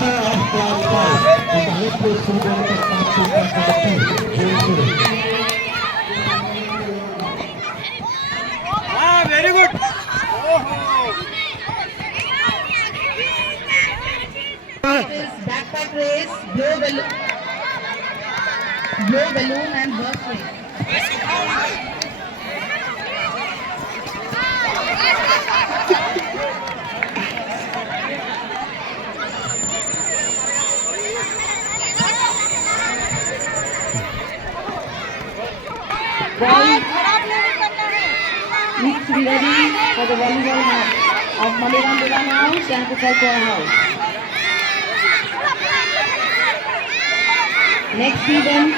winner of class 5 and the head coach for the class 2 very good. Backpack race, blow balloon and horse race. Needs to be ready for the volleyball match of Maliram Diwan House and Kukalpur House. Next event.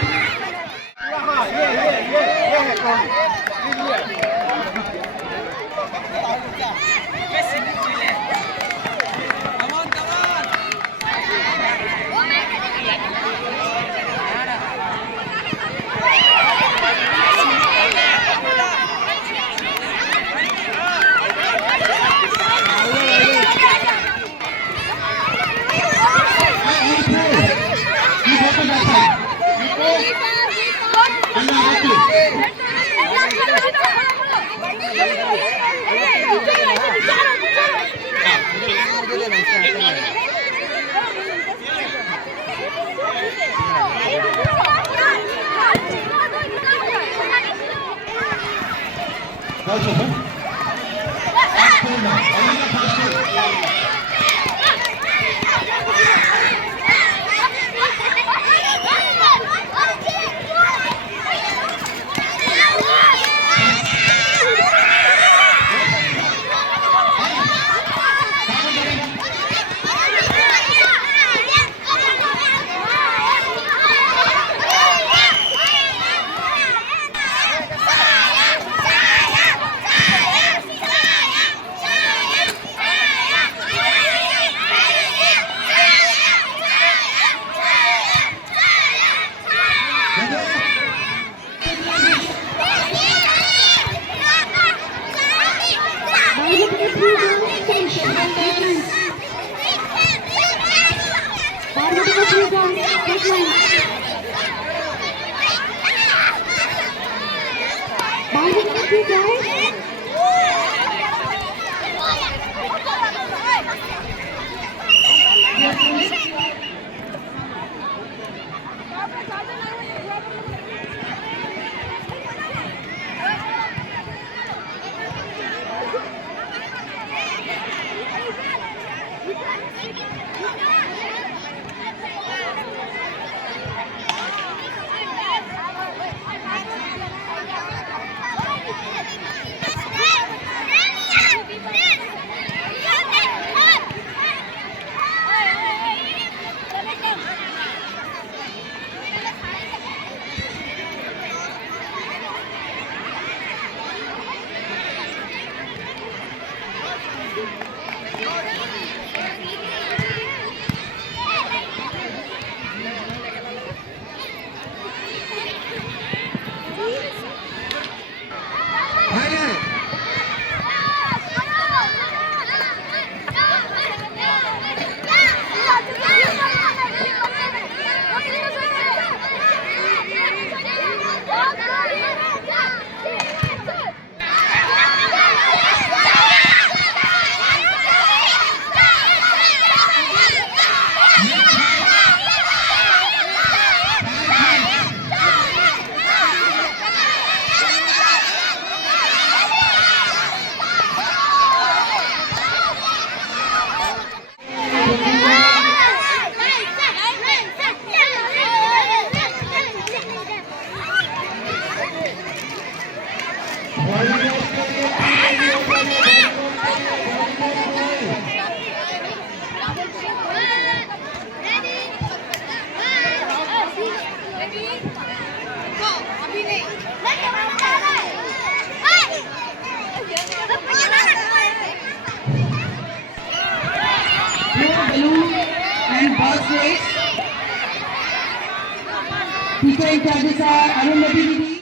Teacher in charges are Arundhati Didi.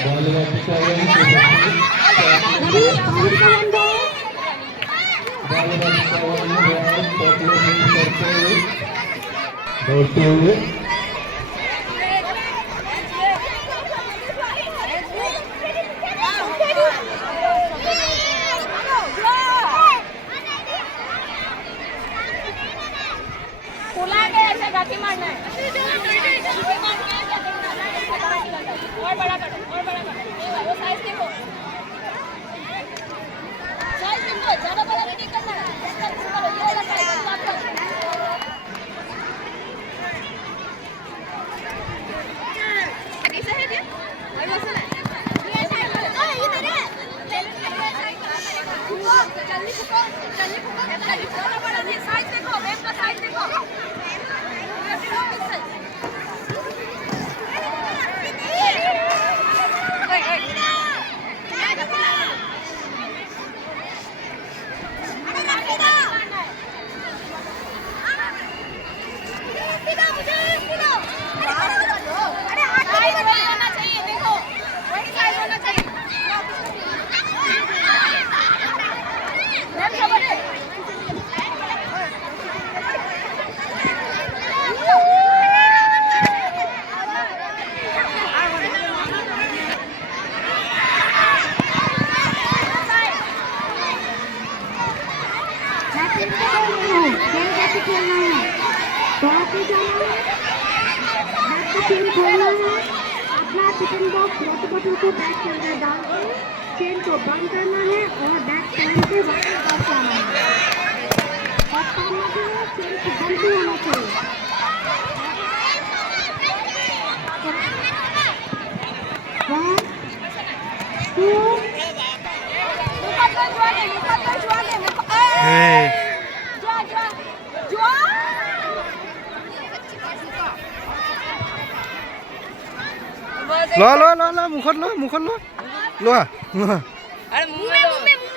Bollywood Pikawan खुला के ऐसे गाठी मारना है और बड़ा करो वो साइज देखो ज्यादा बड़ा नहीं करना है ये वाला साइज कैसे है ये और वैसा है ये साइज इधर है जल्दी थोड़ा बड़ा नहीं साइज देखो वेब का साइज देखो अपना टिफिन बॉक्स वाटर बॉटल को बैग के अंदर डाल के चेन को बंद करना है और बैग पहन के वापस बस आना है और सामने जो है चेन को बंद भी होना चाहिए लो मुखत लो अरे मुंह में